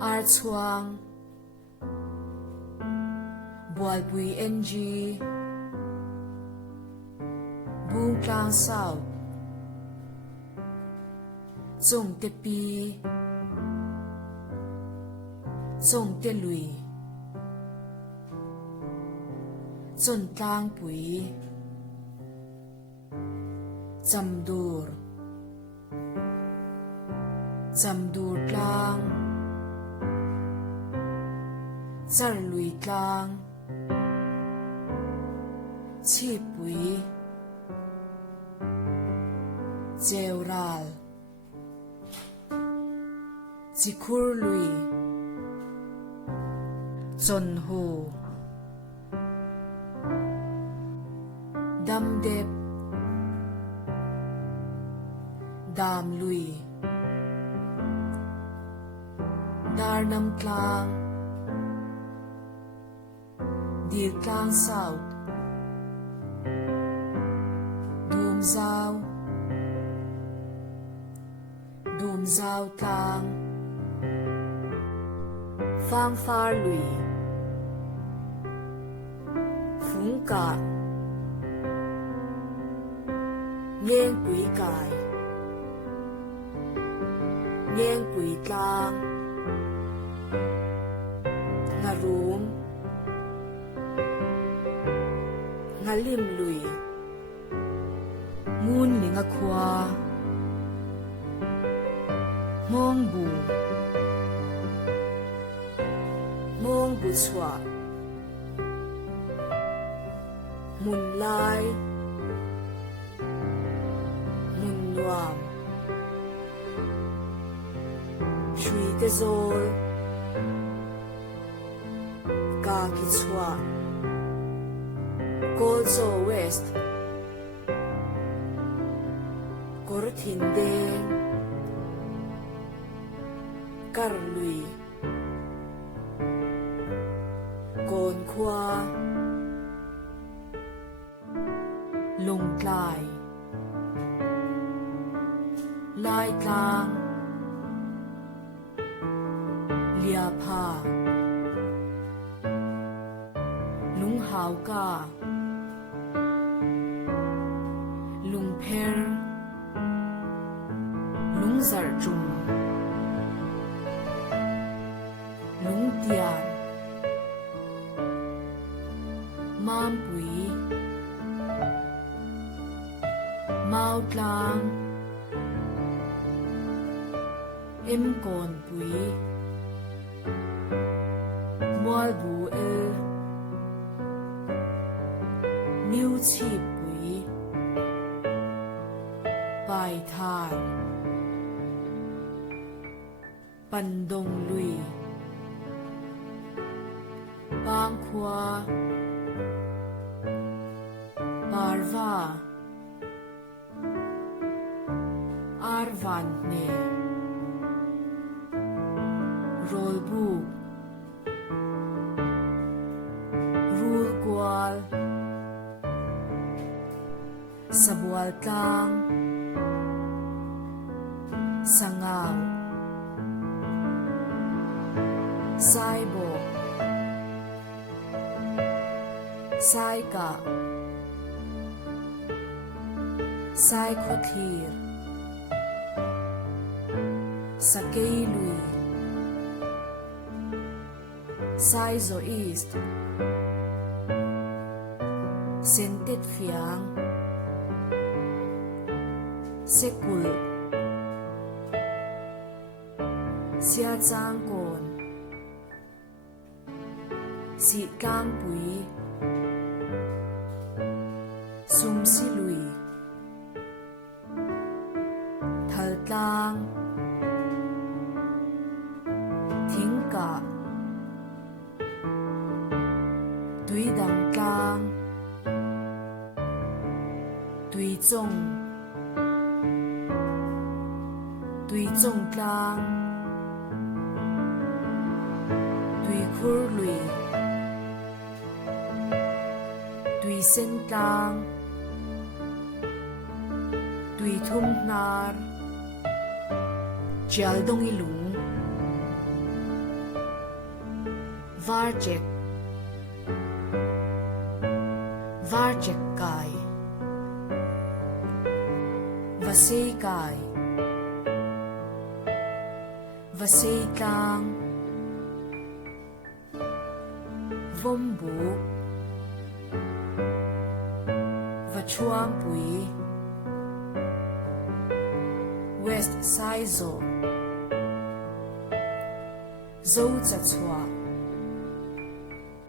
ar chuang bual pui NG bung tlang south chung te pi chung te lui chun tlang pui chamdur tlang char lui tlang chi pui cheu ral chi khur lui chon hu dam dep dam lui dar nam tlang dir tlang south dum zau tlang phang phar lui phung ka nghiêng quỷ cài nghiêng quỷ tlang nga rum nga lim lui ngun ni nga khwa mong bu chwa mun lai mun nuam shui te zol ka ki chwa Kolso West Kor Thin Deng Kar Lui Kon Khwa Lung Tlai Lai Tlang Lia Pha Lung Hau Ka lung pher lung zar chung lung tian mam pui mau tlang em kon pui mual bu niu chi pui bài thai pan dong lui bang khwa barva arvan ne rolbu rul kwal sabual tang Sangao Saibo Saika Saikothir Sakeilui Saizo East Sentet Fiang Sekul Sia Chang Kon Si Kang Pui Sum Si Lui Thal Tlang Thing Ka Tui Dang Tlang Tui Chong Tlang Khur lui tùy sen tlang tùy thum nar chial dong ilung Varjek Varjek kai Vasei kai Vasei tlang Vombu Vachuang pui West Saizo Zo Chachua